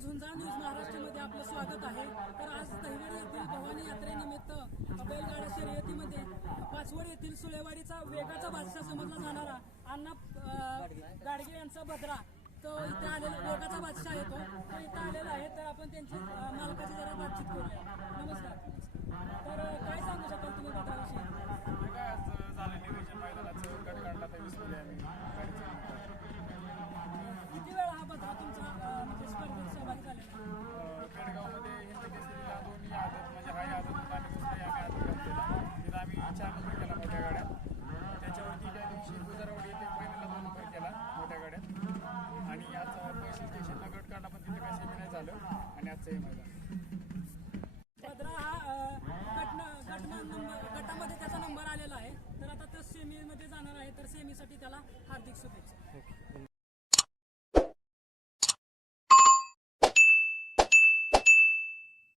झुंजा news महाराष्ट्रामध्ये आपलं स्वागत आहे. तर आज दहिवड येथील भवानी यात्रेनिमित्त बैलगाडा शर्यतीमध्ये पाचवड येथील सुळेवाडीचा वेगाचा बादशाह समजला जाणारा अण्णा गाडगे यांचा भद्रा तो इथे आलेला वेगाचा बादशाह आहे तो. इथे आलेला आहे. तर आपण त्यांची मालकाची जरा बातचीत करूया. नमस्कार. तर काय सांगू शकाल तुम्ही भद्राविषयी काय झालं नियोजन मैदानाचं गट काढला विसरले आम्ही मोठ्या गाड्यात त्याच्यावरती त्या दिवशी गुजरावाडी येथे पहिल्याला दोन नंबर केला मोठ्या गाड्यात. आणि आज पैसे स्टेशनला गट काढला पण तिथे काही सेमी नाही झालं. आणि आजचं हे मैदान. भद्रा हा गट गट नंबर गटामध्ये त्याचा नंबर आलेला आहे. तर आता तो सेमीमध्ये जाणार आहे तर सेमीसाठी त्याला हार्दिक शुभेच्छा.